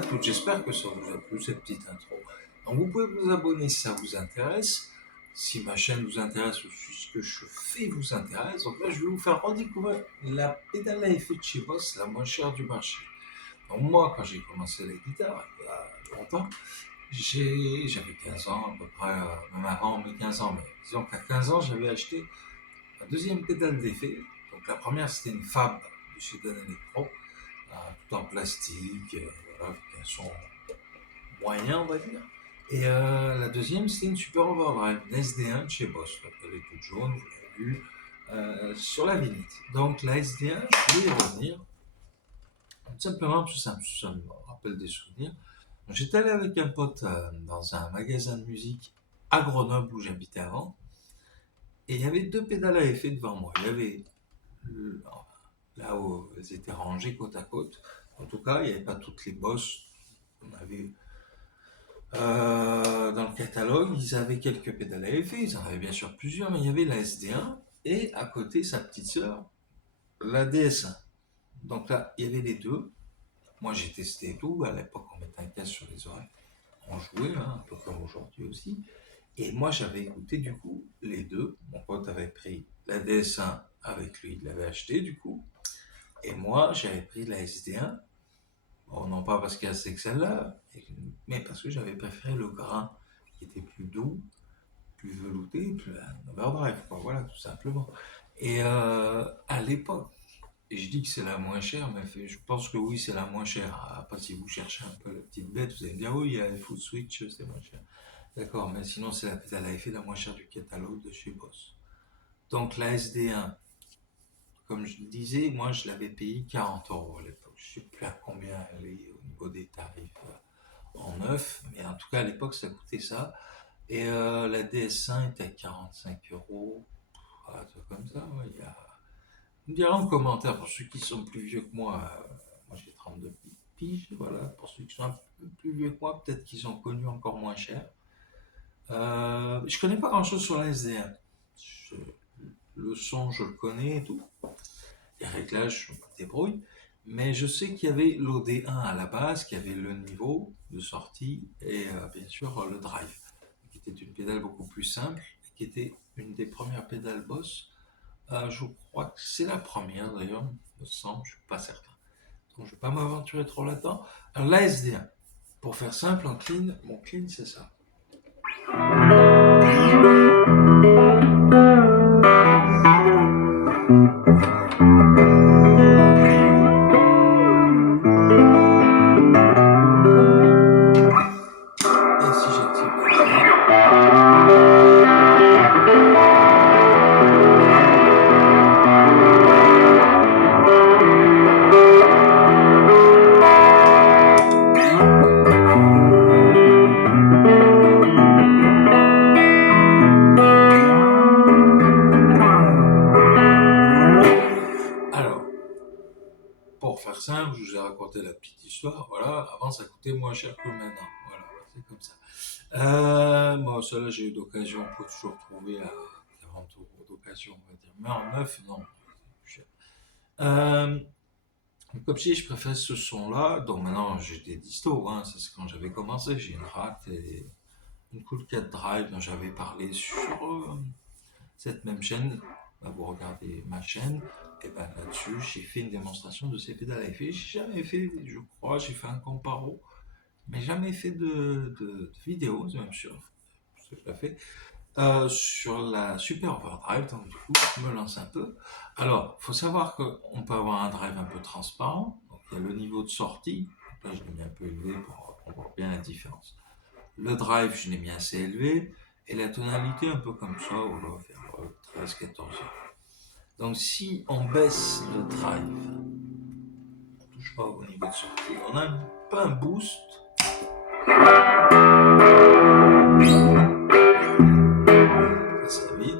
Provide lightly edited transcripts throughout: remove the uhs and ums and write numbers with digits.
toutes, j'espère que ça vous a plu cette petite intro. Donc vous pouvez vous abonner si ça vous intéresse, si ma chaîne vous intéresse ou si ce que je fais vous intéresse. Donc là je vais vous faire redécouvrir la pédale à effet de chez Boss, la moins chère du marché. Donc moi quand j'ai commencé la guitare, il y a longtemps, j'avais 15 ans à peu près, même avant mes 15 ans, mais disons qu'à 15 ans j'avais acheté ma deuxième pédale d'effet. Donc la première c'était une Fab de chez Dan Electro, tout en plastique, voilà, avec un son moyen on va dire. Et la deuxième c'était une Super Overdrive, une SD1 de chez Boss. Donc elle est toute jaune, vous l'avez vu, sur la vignette. Donc la SD1, je voulais y revenir, tout simplement parce que ça me rappelle des souvenirs. J'étais allé avec un pote dans un magasin de musique à Grenoble où j'habitais avant, et il y avait deux pédales à effet devant moi. Il y avait là où elles étaient rangées côte à côte. En tout cas, il n'y avait pas toutes les Boss. On avait dans le catalogue, ils avaient quelques pédales à effet, ils en avaient bien sûr plusieurs, mais il y avait la SD1 et à côté sa petite sœur, la DS1. Donc là, il y avait les deux. Moi, j'ai testé tout. À l'époque, on mettait un casque sur les oreilles. On jouait, un peu comme aujourd'hui aussi. Et moi, j'avais écouté du coup les deux. Mon pote avait pris la DS1 avec lui, il l'avait acheté du coup. Et moi, j'avais pris la SD1. Bon, non pas parce qu'il y a que celle-là, mais parce que j'avais préféré le grain qui était plus doux, plus velouté, plus un overdrive, quoi. Voilà, tout simplement. Et à l'époque, et je dis que c'est la moins chère, mais je pense que oui, c'est la moins chère. Après, si vous cherchez un peu la petite bête, vous allez me dire oui, il y a Foot Switch, c'est moins cher. D'accord, mais sinon, c'est la pédale à effet la moins chère du catalogue de chez Boss. Donc, la SD1, comme je le disais, moi, je l'avais payé 40 € à l'époque. Je ne sais plus à combien elle est au niveau des tarifs en neuf, mais en tout cas, à l'époque, ça coûtait ça. Et la DS1 était à 45 €. Un truc comme ça, ouais, il y a... Vous me direz en commentaire, pour ceux qui sont plus vieux que moi, moi j'ai 32 piges, voilà, pour ceux qui sont un peu plus vieux que moi, peut-être qu'ils ont connu encore moins cher. Je connais pas grand-chose sur la SD1. Le son, je le connais et tout. Les réglages, je me débrouille. Mais je sais qu'il y avait l'OD1 à la base, qui avait le niveau de sortie et bien sûr le drive, qui était une pédale beaucoup plus simple, qui était une des premières pédales Boss. Je crois que c'est la première d'ailleurs, me semble, je ne suis pas certain. Donc je ne vais pas m'aventurer trop là-dedans. Alors la SD1, pour faire simple en clean, mon clean c'est ça. Et si j'active la Alors, pour faire simple, je vous ai raconté la petite histoire. Voilà, avant ça coûtait moins cher que maintenant. Voilà, c'est comme ça. Moi, ça là, j'ai eu d'occasion, on peut toujours trouver à 40 € d'occasion, on va dire. Mais en neuf, non, c'est plus cher. Euh, Comme si je préfère ce son-là, donc maintenant j'ai des distos, hein, ça c'est quand j'avais commencé, j'ai une Rat et une Cool 4 Drive dont j'avais parlé sur cette même chaîne. Bah, vous regardez ma chaîne, et ben là-dessus j'ai fait une démonstration de ces pédales à effet. J'ai jamais fait, je crois, j'ai fait un comparo, mais jamais fait de vidéo, c'est même sûr, ce que je l'ai fait. Sur la Super Overdrive, donc du coup, je me lance un peu. Alors, il faut savoir qu'on peut avoir un drive un peu transparent, donc il y a le niveau de sortie, là je l'ai mis un peu élevé pour qu'on voit bien la différence. Le drive, je l'ai mis assez élevé, et la tonalité un peu comme ça, on va faire 13-14 heures. Donc si on baisse le drive, on ne touche pas au niveau de sortie, on a un peu un boost. Ça vide.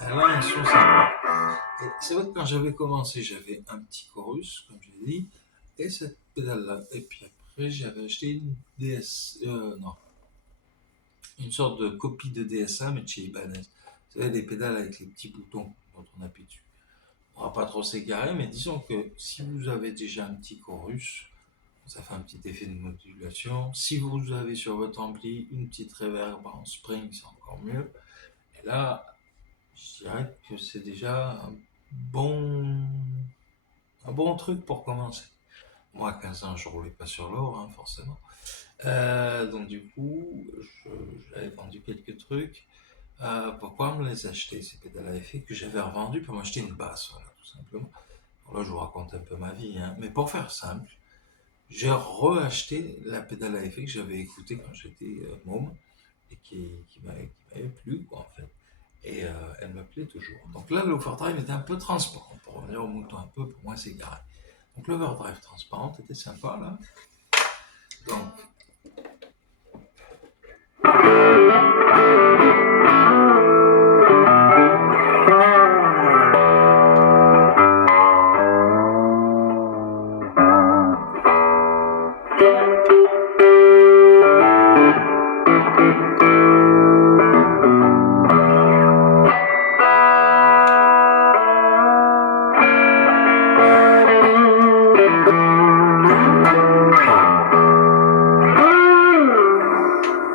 Elle a un son sympa. Et c'est vrai que quand j'avais commencé, j'avais un petit chorus, comme je l'ai dit, et cette pédale-là. Et puis après, j'avais acheté une DS, non, une sorte de copie de DSA, mais de chez Ibanez. Vous savez, des pédales avec les petits boutons quand on appuie dessus. On va pas trop s'égarer, mais disons que si vous avez déjà un petit chorus, ça fait un petit effet de modulation. Si vous avez sur votre ampli une petite reverb en spring, c'est encore mieux. Et là, je dirais que c'est déjà bon, un bon truc pour commencer. Moi, à 15 ans, je roulais pas sur l'or, hein, forcément. Donc du coup, j'avais vendu quelques trucs. Pourquoi me les acheter, ces pédales à effet que j'avais revendues pour m'acheter une basse, voilà, tout simplement. Alors là, je vous raconte un peu ma vie, hein. Mais pour faire simple, j'ai reacheté la pédale à effet que j'avais écoutée quand j'étais môme et qui m'avait plu, quoi, en fait. Et elle me plaît toujours. Donc là, l'overdrive était un peu transparent. Pour revenir au mouton un peu, pour moi, c'est garé. Donc l'overdrive transparente était sympa, là. Donc,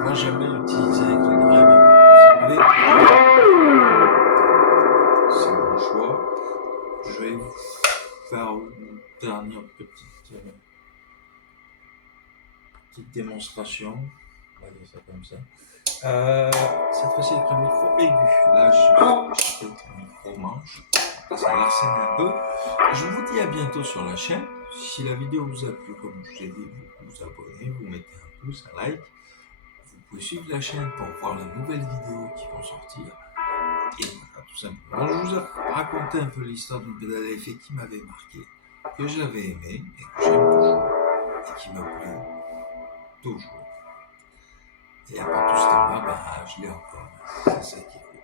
moi, j'aime bien l'utiliser avec le drive un peu plus élevé. C'est mon choix. Je vais vous faire une dernière petite démonstration. On va dire ça comme ça. Cette fois-ci avec le micro aigu. Là, je avec le micro manche. Ça l'arsène un peu. Je vous dis à bientôt sur la chaîne. Si la vidéo vous a plu, comme je vous ai dit, vous vous abonnez, vous mettez un pouce, un like. Vous pouvez suivre la chaîne pour voir les nouvelles vidéos qui vont sortir. Et voilà, tout simplement. Alors, je vous ai raconté un peu l'histoire d'une pédale à effet qui m'avait marqué, que j'avais aimé et que j'aime toujours et qui me plaît toujours. Et après tout ce temps-là, bah, je l'ai encore. C'est ça qui est cool.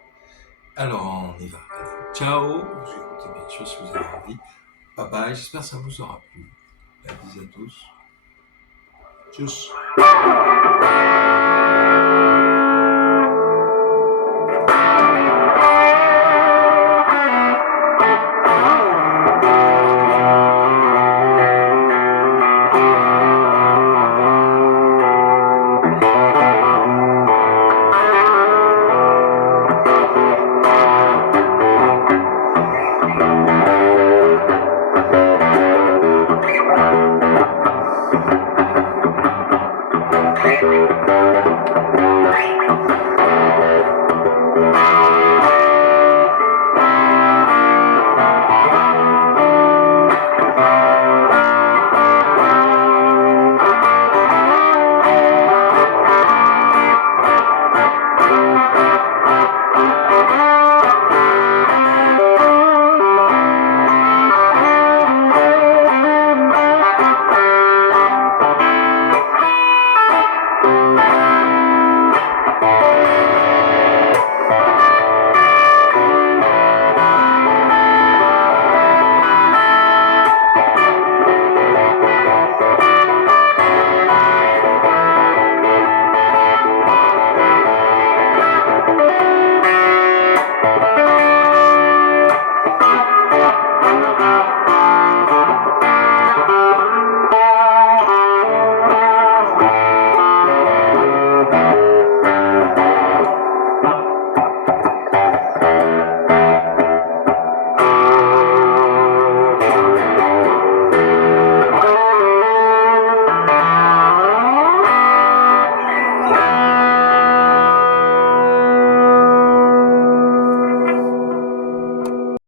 Alors, on y va. Allez, ciao. Vous écoutez bien sûr si vous avez envie. Bye bye. J'espère que ça vous aura plu. La bise à tous. Tchuss.